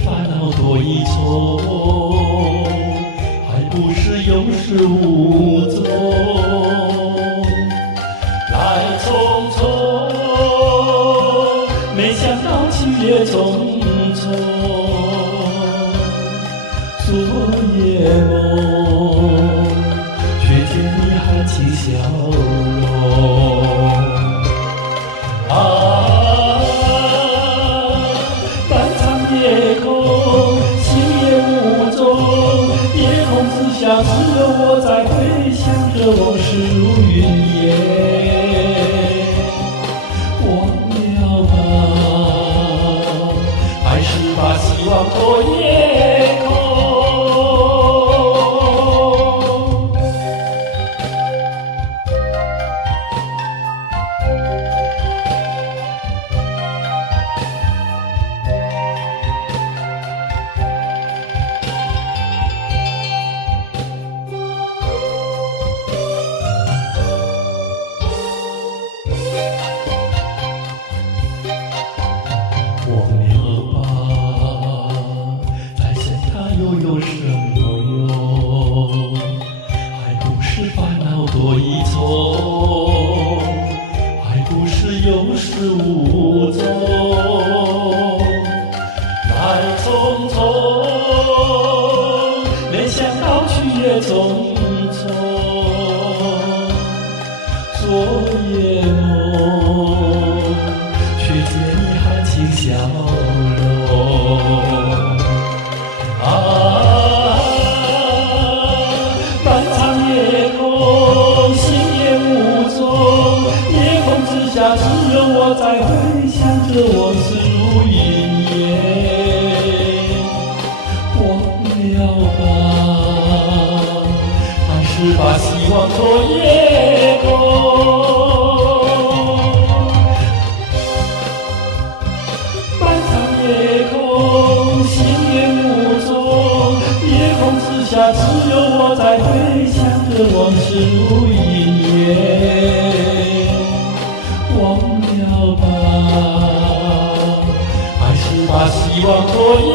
烦恼多一重，还不是有始无终。来匆匆，没想到去也匆匆。昨夜梦，却见你含情笑容。漫长夜空，星夜无踪，夜空之下只有我在回想着往事如云烟。忘了吧，还是把希望托夜空。忘了吧，再想它又有什么用？还不是烦恼多一重，还不是有始无终。来匆匆，没想到去也匆匆。昨夜梦，却见你含情笑容。漫长夜空，星夜无踪，夜空之下只有我在回想着往事如云烟。忘了吧，还是把希望托夜空。夜空，星夜无踪，夜空之下只有我在回想着往事如云烟。忘了吧，还是把希望托夜